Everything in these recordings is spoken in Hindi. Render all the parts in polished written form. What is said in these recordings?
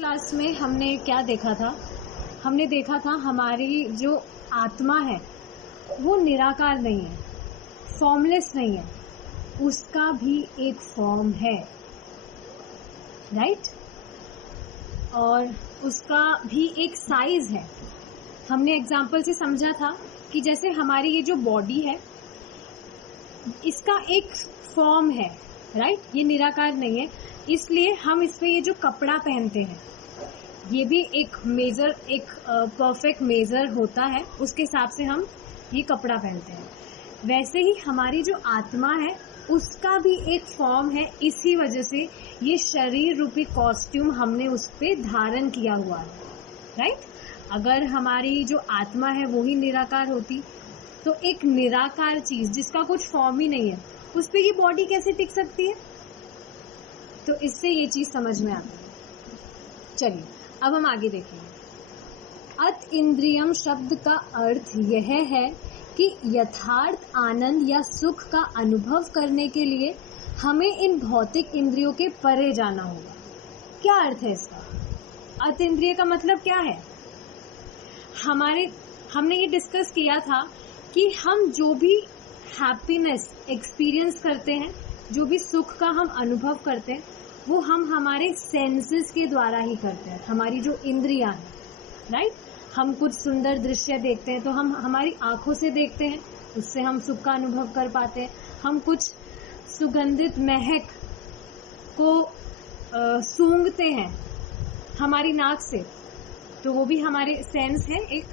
क्लास में हमने क्या देखा था? हमने देखा था हमारी जो आत्मा है वो निराकार नहीं है, फॉर्मलेस नहीं है, उसका भी एक फॉर्म है, राइट? और उसका भी एक साइज है। हमने एग्जाम्पल से समझा था कि जैसे हमारी ये जो बॉडी है इसका एक फॉर्म है, राइट? ये निराकार नहीं है, इसलिए हम इसमें ये जो कपड़ा पहनते हैं ये भी एक मेजर, एक परफेक्ट मेजर होता है, उसके हिसाब से हम ये कपड़ा पहनते हैं। वैसे ही हमारी जो आत्मा है उसका भी एक फॉर्म है, इसी वजह से ये शरीर रूपी कॉस्ट्यूम हमने उस पे धारण किया हुआ है, राइट? अगर हमारी जो आत्मा है वो ही निराकार होती तो एक निराकार चीज जिसका कुछ फॉर्म ही नहीं है उस पे ये बॉडी कैसे टिक सकती है? तो इससे ये चीज समझ में आती है। चलिए अब हम आगे देखेंगे। अत इंद्रियम शब्द का अर्थ यह है कि यथार्थ आनंद या सुख का अनुभव करने के लिए हमें इन भौतिक इंद्रियों के परे जाना होगा। क्या अर्थ है इसका? अत इंद्रिय का मतलब क्या है? हमने ये डिस्कस किया था कि हम जो भी हैप्पीनेस एक्सपीरियंस करते हैं, जो भी सुख का हम अनुभव करते हैं, वो हम हमारे सेंसेस के द्वारा ही करते हैं, हमारी जो इंद्रियां हैं, राइट? हम कुछ सुंदर दृश्य देखते हैं तो हम हमारी आंखों से देखते हैं, उससे हम सुख का अनुभव कर पाते हैं। हम कुछ सुगंधित महक को सूंघते हैं हमारी नाक से, तो वो भी हमारे सेंस है एक,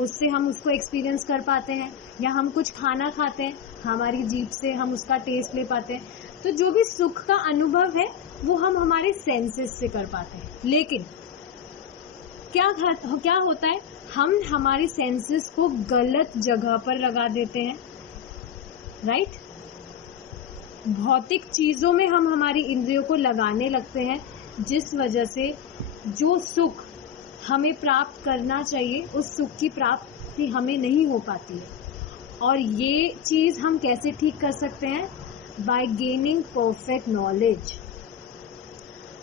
उससे हम उसको एक्सपीरियंस कर पाते हैं। या हम कुछ खाना खाते हैं, हमारी जीभ से हम उसका टेस्ट ले पाते हैं। तो जो भी सुख का अनुभव है वो हम हमारे सेंसेस से कर पाते हैं। लेकिन क्या होता है, हम हमारे सेंसेस को गलत जगह पर लगा देते हैं, राइट? भौतिक चीजों में हम हमारी इंद्रियों को लगाने लगते हैं, जिस वजह से जो सुख हमें प्राप्त करना चाहिए उस सुख की प्राप्ति हमें नहीं हो पाती है। और ये चीज हम कैसे ठीक कर सकते हैं? Bye gaining perfect knowledge.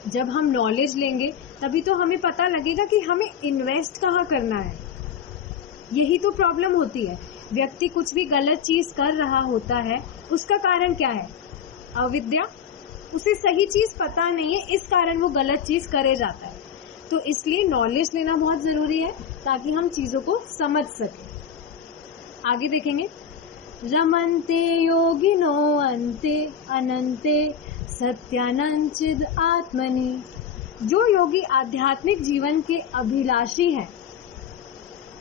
जब हम नॉलेज लेंगे तभी तो हमें पता लगेगा कि हमें इन्वेस्ट कहाँ करना है। यही तो प्रॉब्लम होती है। व्यक्ति कुछ भी गलत चीज कर रहा होता है, उसका कारण क्या है? अविद्या। उसे सही चीज पता नहीं है, इस कारण वो गलत चीज करे जाता है। तो इसलिए नॉलेज लेना बहुत जरूरी है ताकि हम चीजों को समझ सकें। आगे देखेंगे। रमन्ते योगिनो अन्ते अनन्ते सत्यानंचिद आत्मनि। जो योगी आध्यात्मिक जीवन के अभिलाषी हैं,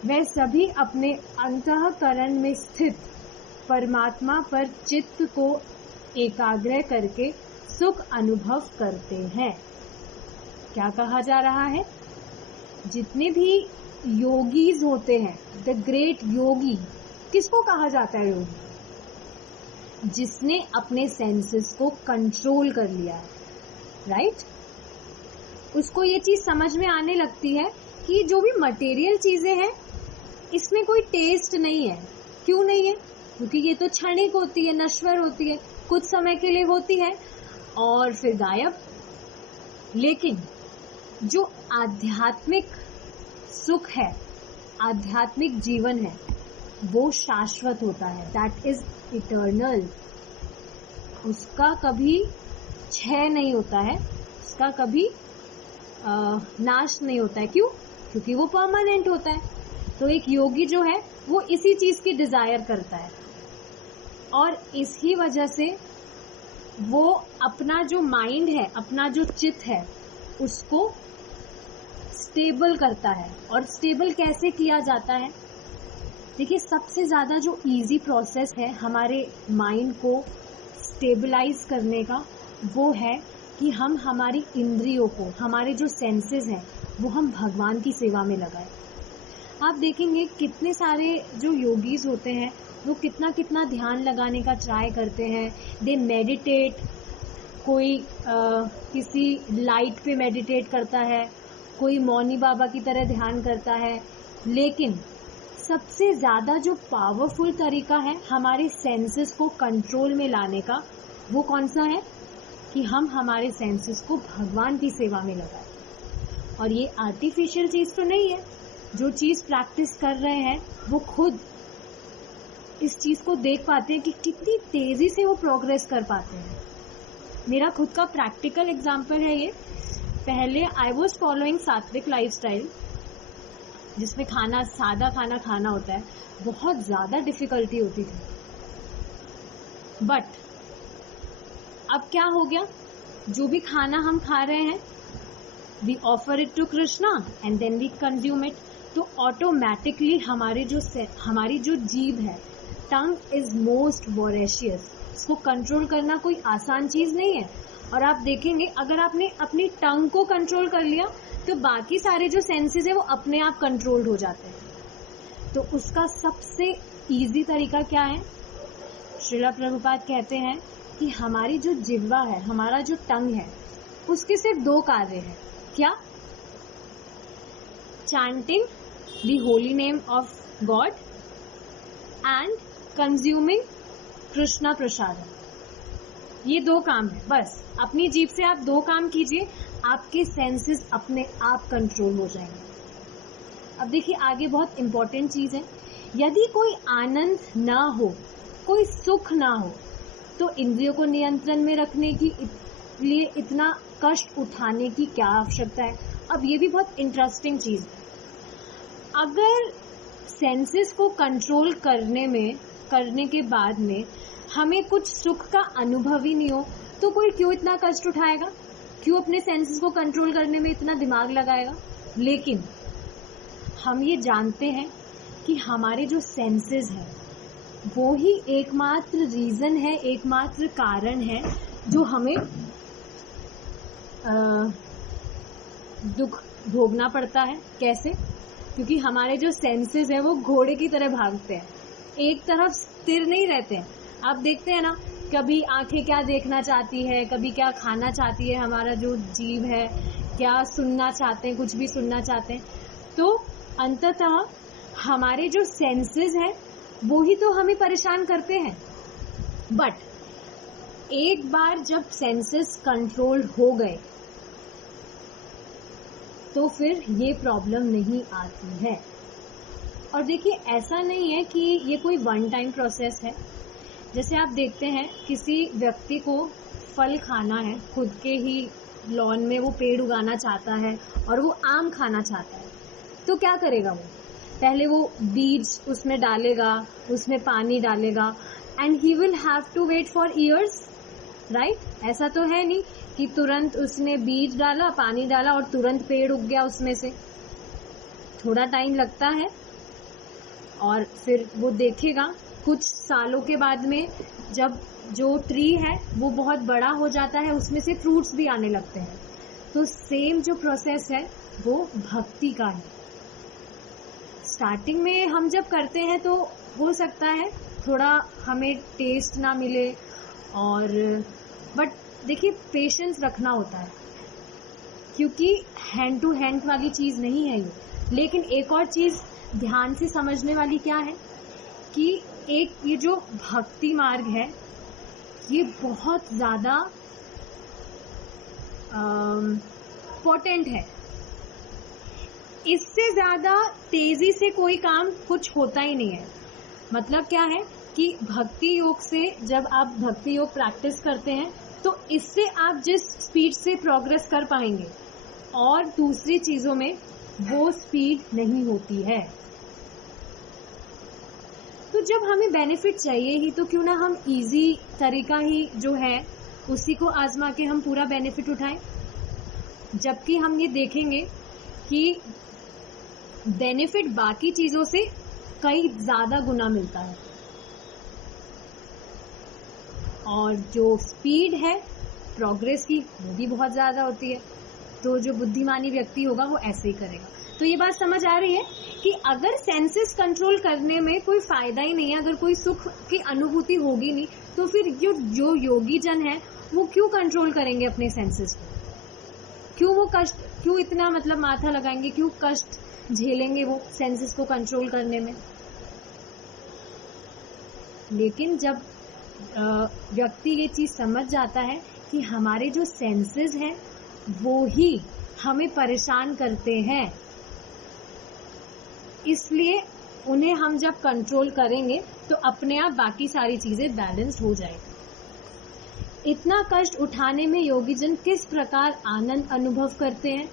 वे सभी अपने अंतःकरण में स्थित परमात्मा पर चित्त को एकाग्र करके सुख अनुभव करते हैं। क्या कहा जा रहा है? जितने भी योगीज होते हैं, द ग्रेट योगी, किसको कहा जाता है योगी? जिसने अपने सेंसेस को कंट्रोल कर लिया है, राइट? उसको ये चीज समझ में आने लगती है कि जो भी मटेरियल चीजें हैं इसमें कोई टेस्ट नहीं है। क्यों नहीं है? क्योंकि ये तो क्षणिक होती है, नश्वर होती है, कुछ समय के लिए होती है और फिर गायब। लेकिन जो आध्यात्मिक सुख है, आध्यात्मिक जीवन है, वो शाश्वत होता है, दैट इज इटर्नल। उसका कभी क्षय नहीं होता है, उसका कभी नाश नहीं होता है। क्यों? क्योंकि वो परमानेंट होता है। तो एक योगी जो है वो इसी चीज की डिजायर करता है और इसी वजह से वो अपना जो माइंड है, अपना जो चित्त है, उसको स्टेबल करता है। और स्टेबल कैसे किया जाता है? देखिए, सबसे ज्यादा जो इजी प्रोसेस है हमारे माइंड को स्टेबलाइज करने का, वो है कि हम हमारी इंद्रियों को, हमारे जो सेंसेस हैं, वो हम भगवान की सेवा में लगाएं। आप देखेंगे कितने सारे जो योगीज होते हैं वो कितना कितना ध्यान लगाने का ट्राई करते हैं। दे मेडिटेट, कोई किसी लाइट पे मेडिटेट करता है, कोई मौनी बाबा की तरह ध्यान करता है। लेकिन सबसे ज्यादा जो पावरफुल तरीका है हमारे सेंसेस को कंट्रोल में लाने का, वो कौन सा है? कि हम हमारे सेंसेस को भगवान की सेवा में लगाएं। और ये आर्टिफिशियल चीज तो नहीं है। जो चीज प्रैक्टिस कर रहे हैं वो खुद इस चीज को देख पाते हैं कि कितनी तेजी से वो प्रोग्रेस कर पाते हैं। मेरा खुद का प्रैक्टिकल एग्जाम्पल है ये। पहले आई वॉज फॉलोइंग सात्विक लाइफस्टाइल, जिसमें सादा खाना खाना होता है, बहुत ज्यादा डिफिकल्टी होती थी। बट अब क्या हो गया, जो भी खाना हम खा रहे हैं, we offer it to Krishna and then we consume it. तो ऑटोमेटिकली हमारी जो जीभ है, टंग इज मोस्ट वोरेशियस, इसको कंट्रोल करना कोई आसान चीज नहीं है। और आप देखेंगे अगर आपने अपनी टंग को कंट्रोल कर लिया तो बाकी सारे जो सेंसेस है वो अपने आप कंट्रोल्ड हो जाते हैं। तो उसका सबसे इजी तरीका क्या है? श्रीला प्रभुपाद कहते हैं कि हमारी जो जिह्वा है, हमारा जो टंग है, उसके सिर्फ 2 कार्य हैं। क्या? Chanting the holy name of god and consuming Krishna prasad. ये 2 काम है बस। अपनी जीभ से आप 2 काम कीजिए, आपके सेंसेस अपने आप कंट्रोल हो जाएंगे। अब देखिए आगे बहुत इंपॉर्टेंट चीज है, यदि कोई आनंद ना हो, कोई सुख ना हो, तो इंद्रियों को नियंत्रण में रखने की लिए इतना कष्ट उठाने की क्या आवश्यकता है? अब ये भी बहुत इंटरेस्टिंग चीज है। अगर सेंसेस को कंट्रोल करने के बाद में हमें कुछ सुख का अनुभव ही नहीं हो, तो कोई क्यों इतना कष्ट उठाएगा? क्यों अपने सेंसेस को कंट्रोल करने में इतना दिमाग लगाएगा? लेकिन हम ये जानते हैं कि हमारे जो सेंसेस हैं वो ही एकमात्र रीजन है, एकमात्र कारण है जो हमें दुख भोगना पड़ता है। कैसे? क्योंकि हमारे जो सेंसेस है वो घोड़े की तरह भागते हैं, एक तरफ स्थिर नहीं रहते हैं। आप देखते हैं ना, कभी आंखें क्या देखना चाहती है, कभी क्या खाना चाहती है, हमारा जो जीव है क्या सुनना चाहते हैं, कुछ भी सुनना चाहते हैं। तो अंततः हमारे जो सेंसेस हैं वो ही तो हमें परेशान करते हैं। बट एक बार जब सेंसेस कंट्रोल हो गए तो फिर ये प्रॉब्लम नहीं आती है। और देखिए ऐसा नहीं है कि ये कोई वन टाइम प्रोसेस है। जैसे आप देखते हैं किसी व्यक्ति को फल खाना है, खुद के ही लॉन में वो पेड़ उगाना चाहता है और वो आम खाना चाहता है, तो क्या करेगा वो? पहले वो बीज उसमें डालेगा, उसमें पानी डालेगा, and he will have to wait for years, right? ऐसा तो है नहीं कि तुरंत उसने बीज डाला, पानी डाला और तुरंत पेड़ उग गया उसमें से। थोड़ा टाइम लगता है और फिर वो देखेगा कुछ सालों के बाद में, जब जो ट्री है वो बहुत बड़ा हो जाता है, उसमें से फ्रूट्स भी आने लगते हैं। तो सेम जो प्रोसेस है वो भक्ति का है। स्टार्टिंग में हम जब करते हैं तो हो सकता है थोड़ा हमें टेस्ट ना मिले, और बट देखिए पेशेंस रखना होता है, क्योंकि हैंड टू हैंड वाली चीज नहीं है ये। लेकिन एक और चीज ध्यान से समझने वाली क्या है कि एक ये जो भक्ति मार्ग है ये बहुत ज्यादा इम्पोर्टेंट है। इससे ज्यादा तेजी से कोई काम कुछ होता ही नहीं है। मतलब क्या है कि भक्ति योग से, जब आप भक्ति योग प्रैक्टिस करते हैं तो इससे आप जिस स्पीड से प्रोग्रेस कर पाएंगे और दूसरी चीजों में वो स्पीड नहीं होती है। तो जब हमें बेनिफिट चाहिए ही तो क्यों ना हम इजी तरीका ही जो है उसी को आजमा के हम पूरा बेनिफिट उठाएं। जबकि हम ये देखेंगे कि बेनिफिट बाकी चीजों से कई ज्यादा गुना मिलता है, और जो स्पीड है प्रोग्रेस की वो भी बहुत ज्यादा होती है। तो जो बुद्धिमानी व्यक्ति होगा वो ऐसे ही करेगा। तो ये बात समझ आ रही है कि अगर सेंसेस कंट्रोल करने में कोई फायदा ही नहीं है, अगर कोई सुख की अनुभूति होगी नहीं, तो फिर जो योगी जन है वो क्यों कंट्रोल करेंगे अपने सेंसेस को? क्यों इतना मतलब माथा लगाएंगे, क्यों कष्ट झेलेंगे वो सेंसेस को कंट्रोल करने में? लेकिन जब व्यक्ति ये चीज समझ जाता है कि हमारे जो सेंसेस हैं वो ही हमें परेशान करते हैं, इसलिए उन्हें हम जब कंट्रोल करेंगे तो अपने आप बाकी सारी चीजें बैलेंस हो जाएगी। इतना कष्ट उठाने में योगीजन किस प्रकार आनंद अनुभव करते हैं?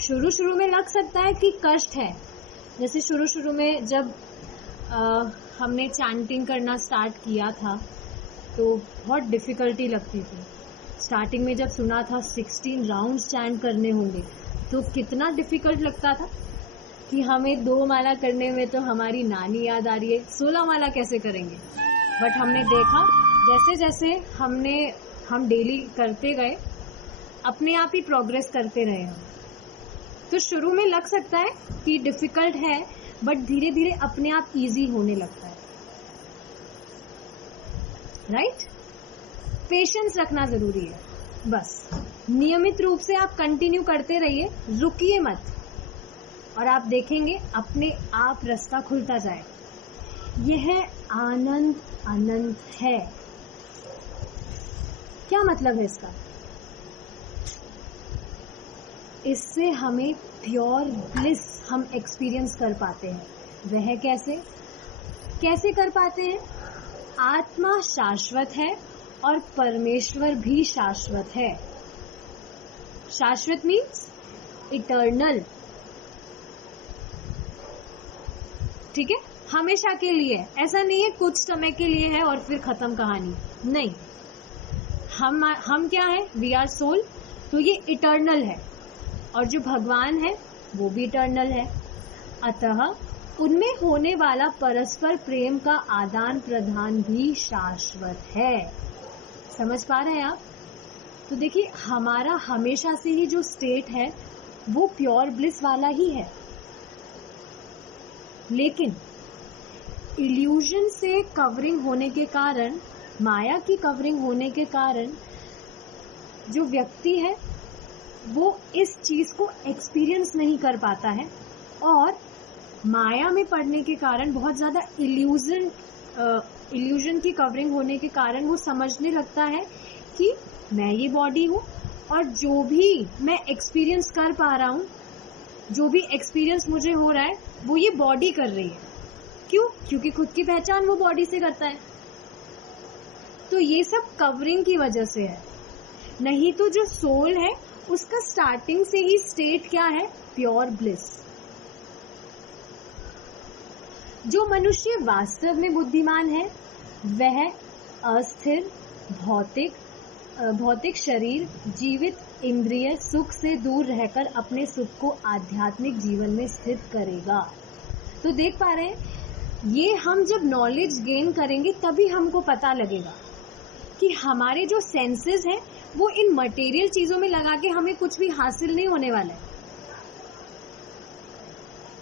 शुरू में लग सकता है कि कष्ट है, जैसे शुरू में जब हमने चैंटिंग करना स्टार्ट किया था तो बहुत डिफिकल्टी लगती थी। स्टार्टिंग में जब सुना था 16 राउंड्स चैंट करने होंगे तो कितना डिफिकल्ट लगता था कि हमें 2 माला करने में तो हमारी नानी याद आ रही है, 16 माला कैसे करेंगे। बट हमने देखा जैसे जैसे हम डेली करते गए, अपने आप ही प्रोग्रेस करते रहे हम। तो शुरू में लग सकता है कि डिफिकल्ट है, बट धीरे धीरे अपने आप इजी होने लगता है। राइट? पेशेंस रखना जरूरी है। बस नियमित रूप से आप कंटिन्यू करते रहिए, रुकिए मत, और आप देखेंगे अपने आप रास्ता खुलता जाए। यह आनंद अनंत है। क्या मतलब है इसका? इससे हमें प्योर ब्लिस हम एक्सपीरियंस कर पाते हैं। वह कैसे कर पाते हैं? आत्मा शाश्वत है और परमेश्वर भी शाश्वत है। शाश्वत मीन्स इटर्नल, ठीक है, हमेशा के लिए। ऐसा नहीं है कुछ समय के लिए है और फिर खत्म कहानी, नहीं। हम क्या है? वी आर सोल, तो ये इटर्नल है, और जो भगवान है वो भी इटर्नल है। अतः उनमें होने वाला परस्पर प्रेम का आदान प्रदान भी शाश्वत है। समझ पा रहे हैं आप? तो देखिए, हमारा हमेशा से ही जो स्टेट है वो प्योर ब्लिस वाला ही है, लेकिन इल्यूजन से कवरिंग होने के कारण, माया की कवरिंग होने के कारण, जो व्यक्ति है वो इस चीज को एक्सपीरियंस नहीं कर पाता है, और माया में पड़ने के कारण, बहुत ज्यादा इल्यूजन की कवरिंग होने के कारण वो समझने लगता है कि मैं ये बॉडी हूँ, और जो भी मैं एक्सपीरियंस कर पा रहा हूँ, जो भी एक्सपीरियंस मुझे हो रहा है, वो ये बॉडी कर रही है। क्यों? क्योंकि खुद की पहचान वो बॉडी से करता है। तो ये सब कवरिंग की वजह से है, नहीं तो जो सोल है उसका स्टार्टिंग से ही स्टेट क्या है? Pure bliss. जो मनुष्य वास्तव में बुद्धिमान है वह अस्थिर भौतिक शरीर, जीवित इंद्रिय सुख से दूर रहकर अपने सुख को आध्यात्मिक जीवन में स्थित करेगा। तो देख पा रहे हैं, ये हम जब नॉलेज गेन करेंगे तभी हमको पता लगेगा कि हमारे जो सेंसेस हैं वो इन मटेरियल चीजों में लगा के हमें कुछ भी हासिल नहीं होने वाला है।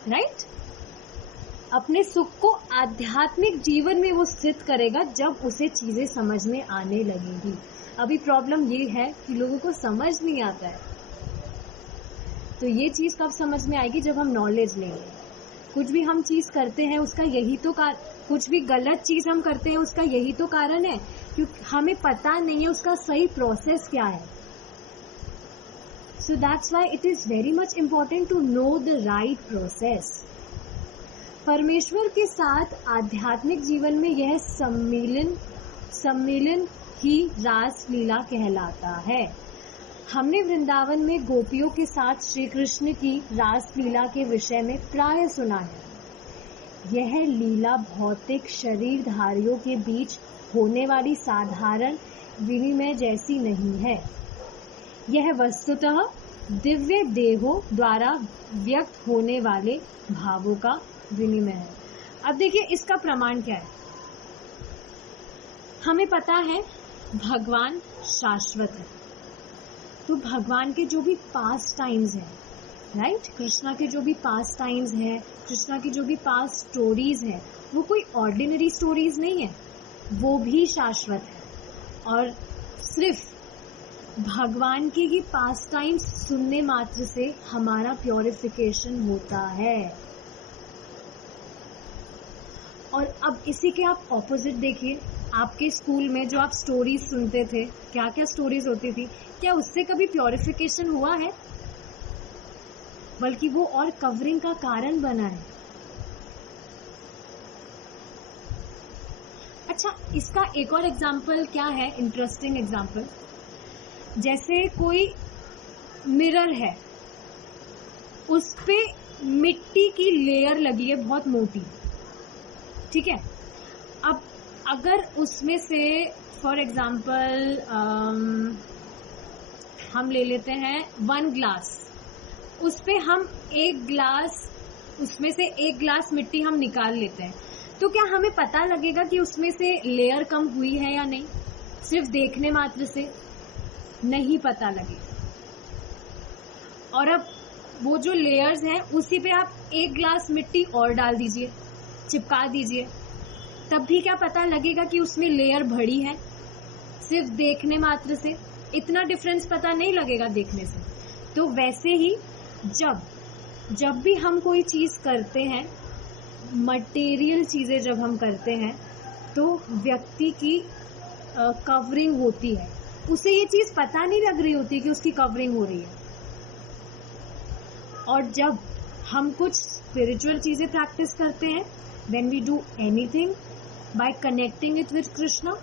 राइट? अपने सुख को आध्यात्मिक जीवन में वो स्थित करेगा जब उसे चीजें समझ में आने लगेगी। अभी प्रॉब्लम ये है कि लोगों को समझ नहीं आता है। तो ये चीज कब समझ में आएगी? जब हम नॉलेज लेंगे। कुछ भी हम चीज करते हैं उसका यही तो कुछ भी गलत चीज हम करते हैं उसका यही तो कारण है, क्योंकि हमें पता नहीं है उसका सही प्रोसेस क्या है। So that's why it is very much important to know the right process. परमेश्वर के साथ आध्यात्मिक जीवन में यह सम्मिलन ही रास लीला कहलाता है। हमने वृंदावन में गोपियों के साथ श्री कृष्ण की रास लीला के विषय में प्राय सुना है। यह लीला भौतिक शरीरधारियों के बीच होने वाली साधारण विनिमय जैसी नहीं है। यह वस्तुतः दिव्य देहों द्वारा व्यक्त होने वाले भावों का विनिमय है। अब देखिए इसका प्रमाण क्या है। हमें पता है भगवान शाश्वत है, तो भगवान के जो भी पास्ट टाइम्स हैं, राइट, कृष्णा के जो भी पास्ट टाइम्स हैं, कृष्णा की जो भी पास्ट स्टोरीज हैं, वो कोई ऑर्डिनरी स्टोरीज नहीं है, वो भी शाश्वत है। और सिर्फ भगवान के ही पास्ट टाइम्स सुनने मात्र से हमारा प्योरिफिकेशन होता है। और अब इसी के आप ऑपोजिट देखिए, आपके स्कूल में जो आप स्टोरीज सुनते थे, क्या क्या स्टोरीज होती थी क्या उससे कभी प्योरिफिकेशन हुआ है? बल्कि वो और कवरिंग का कारण बना है। अच्छा, इसका एक और एग्जाम्पल क्या है, इंटरेस्टिंग एग्जाम्पल, जैसे कोई मिरर है, उस पे मिट्टी की लेयर लगी है बहुत मोटी, ठीक है। अब अगर उसमें से फॉर एग्जाम्पल हम ले लेते हैं 1 ग्लास, उस पे हम 1 ग्लास, उसमें से 1 ग्लास मिट्टी हम निकाल लेते हैं, तो क्या हमें पता लगेगा कि उसमें से लेयर कम हुई है या नहीं? सिर्फ देखने मात्र से नहीं पता लगेगा। और अब वो जो लेयर्स हैं उसी पे आप 1 ग्लास मिट्टी और डाल दीजिए, चिपका दीजिए, तब भी क्या पता लगेगा कि उसमें लेयर बढ़ी है? सिर्फ देखने मात्र से इतना डिफरेंस पता नहीं लगेगा देखने से। तो वैसे ही जब भी हम कोई चीज करते हैं, मटेरियल चीजें जब हम करते हैं, तो व्यक्ति की कवरिंग होती है, उसे ये चीज पता नहीं लग रही होती कि उसकी कवरिंग हो रही है। और जब हम कुछ स्पिरिचुअल चीजें प्रैक्टिस करते हैं, when we do anything by connecting it with Krishna,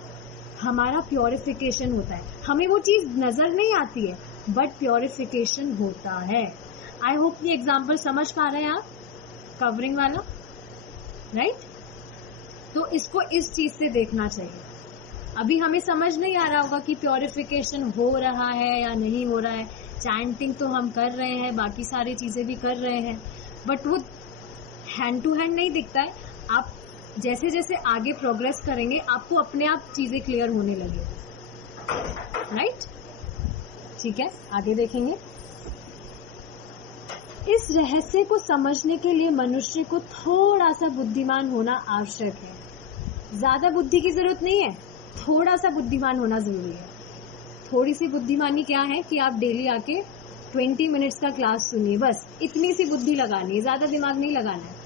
हमारा प्योरिफिकेशन होता है। हमें वो चीज नजर नहीं आती है, बट प्योरिफिकेशन होता है। आई होप ये एग्जाम्पल समझ पा रहे हैं आप, कवरिंग वाला, राइट? तो इसको इस चीज से देखना चाहिए। अभी हमें समझ नहीं आ रहा होगा कि प्योरिफिकेशन हो रहा है या नहीं हो रहा है। चैंटिंग तो हम कर रहे हैं, बाकी सारी चीजें भी कर रहे हैं, बट वो हैंड टू हैंड नहीं दिखता है। आप जैसे जैसे आगे प्रोग्रेस करेंगे, आपको अपने आप चीजें क्लियर होने लगे, राइट? ठीक है, आगे देखेंगे। इस रहस्य को समझने के लिए मनुष्य को थोड़ा सा बुद्धिमान होना आवश्यक है। ज्यादा बुद्धि की जरूरत नहीं है, थोड़ा सा बुद्धिमान होना जरूरी है। थोड़ी सी बुद्धिमानी क्या है कि आप डेली आके 20 मिनट्स का क्लास सुनिए, बस इतनी सी बुद्धि लगानी है, ज्यादा दिमाग नहीं लगाना है।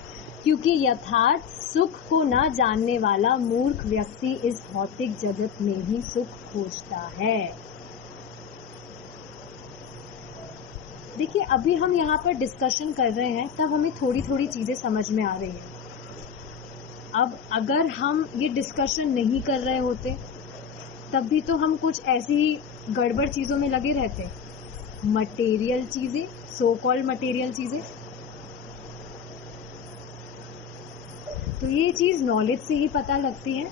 क्योंकि यथार्थ सुख को न जानने वाला मूर्ख व्यक्ति इस भौतिक जगत में ही सुख खोजता है। देखिए, अभी हम यहाँ पर डिस्कशन कर रहे हैं, तब हमें थोड़ी थोड़ी चीजें समझ में आ रही हैं। अब अगर हम ये डिस्कशन नहीं कर रहे होते, तब भी तो हम कुछ ऐसी ही गड़बड़ चीजों में लगे रहते, मटेरियल चीजें, सो कॉल्ड मटेरियल चीजें। तो ये चीज नॉलेज से ही पता लगती है,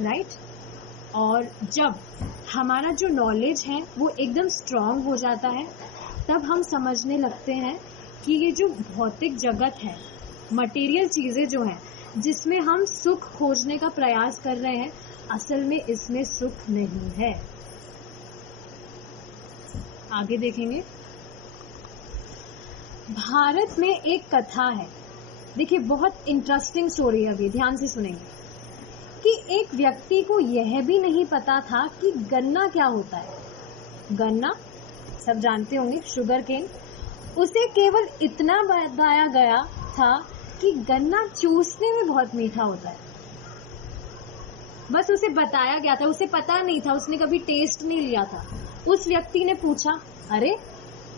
राइट? और जब हमारा जो नॉलेज है वो एकदम स्ट्रांग हो जाता है, तब हम समझने लगते हैं कि ये जो भौतिक जगत है, मटेरियल चीजें जो हैं, जिसमें हम सुख खोजने का प्रयास कर रहे हैं, असल में इसमें सुख नहीं है। आगे देखेंगे। भारत में एक कथा है, देखिए बहुत इंटरेस्टिंग स्टोरी है, अभी ध्यान से सुनेंगे। कि एक व्यक्ति को यह भी नहीं पता था कि गन्ना क्या होता है। गन्ना सब जानते होंगे, शुगर केन। उसे केवल इतना बताया गया था कि गन्ना चूसने में बहुत मीठा होता है, बस उसे बताया गया था, उसे पता नहीं था, उसने कभी टेस्ट नहीं लिया था। उस व्यक्ति ने पूछा, अरे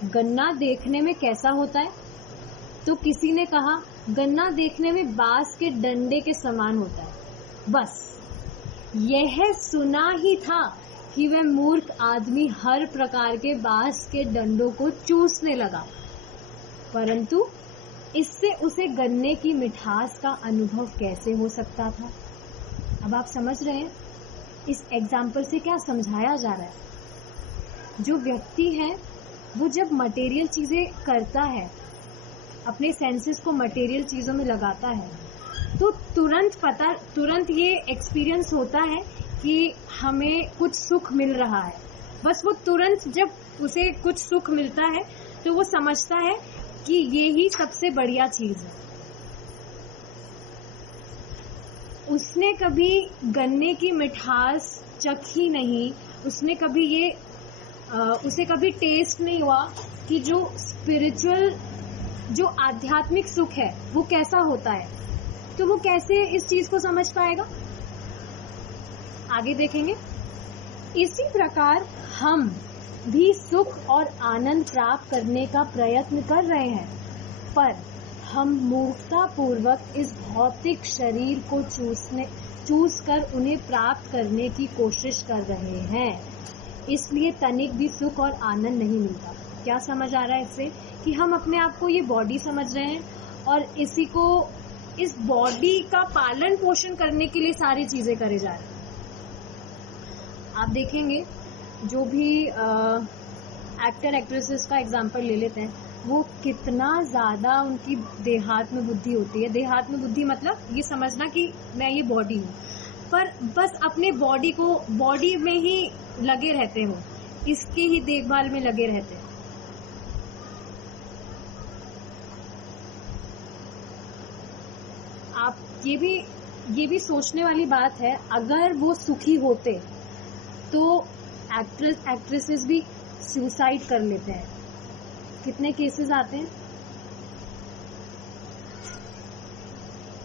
गन्ना देखने में कैसा होता है? तो किसी ने कहा, गन्ना देखने में बांस के डंडे के समान होता है। बस यह सुना ही था कि वह मूर्ख आदमी हर प्रकार के बांस के डंडों को चूसने लगा, परंतु इससे उसे गन्ने की मिठास का अनुभव कैसे हो सकता था? अब आप समझ रहे हैं इस एग्जाम्पल से क्या समझाया जा रहा है? जो व्यक्ति है वो जब मटेरियल चीजें करता है, अपने सेंसेस को मटेरियल चीजों में लगाता है, तो तुरंत ये एक्सपीरियंस होता है कि हमें कुछ सुख मिल रहा है। बस वो तुरंत जब उसे कुछ सुख मिलता है तो वो समझता है कि ये ही सबसे बढ़िया चीज है। उसने कभी गन्ने की मिठास चखी नहीं, उसने कभी उसे कभी टेस्ट नहीं हुआ कि जो स्पिरिचुअल, जो आध्यात्मिक सुख है वो कैसा होता है, तो वो कैसे इस चीज को समझ पाएगा? आगे देखेंगे। इसी प्रकार हम भी सुख और आनंद प्राप्त करने का प्रयत्न कर रहे हैं, पर हम मूर्खतापूर्वक इस भौतिक शरीर को चूस कर उन्हें प्राप्त करने की कोशिश कर रहे हैं। इसलिए तनिक भी सुख और आनंद नहीं मिलता। क्या समझ आ रहा है इससे? कि हम अपने आप को ये बॉडी समझ रहे हैं और इस बॉडी का पालन पोषण करने के लिए सारी चीजें करे जा रहे हैं। आप देखेंगे जो भी एक्टर एक्ट्रेसेस का एग्जाम्पल ले लेते हैं, वो कितना ज़्यादा उनकी देहात्म बुद्धि होती है। देहात्म बुद्धि मतलब ये समझना कि मैं ये बॉडी हूँ, पर बस अपने बॉडी में ही लगे रहते हो, इसके ही देखभाल में लगे रहते हैं। आप ये भी सोचने वाली बात है, अगर वो सुखी होते तो एक्ट्रेसेस भी सुसाइड कर लेते हैं। कितने केसेस आते हैं,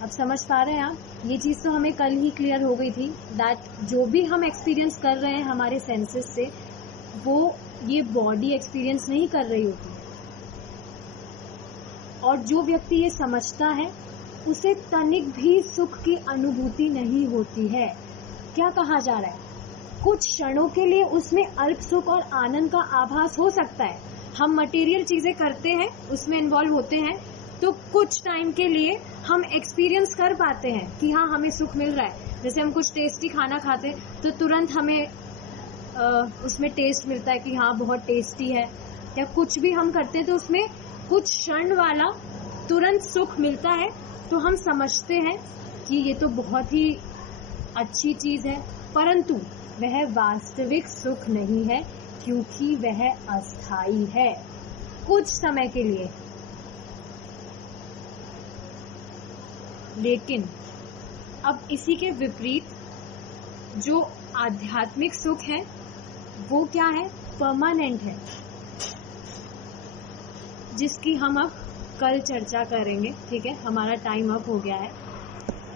अब समझ पा रहे हैं आप? ये चीज़ तो हमें कल ही क्लियर हो गई थी दैट जो भी हम एक्सपीरियंस कर रहे हैं हमारे सेंसेस से, वो ये बॉडी एक्सपीरियंस नहीं कर रही होती। और जो व्यक्ति ये समझता है उसे तनिक भी सुख की अनुभूति नहीं होती है। क्या कहा जा रहा है? कुछ क्षणों के लिए उसमें अल्प सुख और आनंद का आभास हो सकता है। हम मटेरियल चीजें करते हैं, उसमें इन्वॉल्व होते हैं, तो कुछ टाइम के लिए हम एक्सपीरियंस कर पाते हैं कि हाँ हमें सुख मिल रहा है। जैसे हम कुछ टेस्टी खाना खाते हैं तो तुरंत हमें उसमें टेस्ट मिलता है कि हाँ बहुत टेस्टी है, या कुछ भी हम करते हैं तो उसमें कुछ क्षण वाला तुरंत सुख मिलता है, तो हम समझते हैं कि ये तो बहुत ही अच्छी चीज है। परंतु वह वास्तविक सुख नहीं है, क्योंकि वह अस्थाई है, कुछ समय के लिए। लेकिन अब इसी के विपरीत जो आध्यात्मिक सुख है वो क्या है? परमानेंट है, जिसकी हम अब कल चर्चा करेंगे। ठीक है, हमारा टाइम अप हो गया है।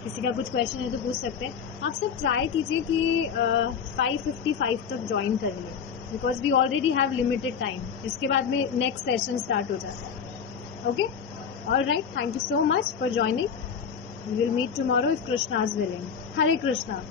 किसी का कुछ क्वेश्चन है तो पूछ सकते हैं। आप सब ट्राई कीजिए कि 5:55 तक ज्वाइन कर लिए, because we already have limited time. इसके बाद में नेक्स्ट सेशन स्टार्ट हो जाता है। Okay, all right, thank you so much for joining. We will meet tomorrow if Krishna is willing. Hare Krishna.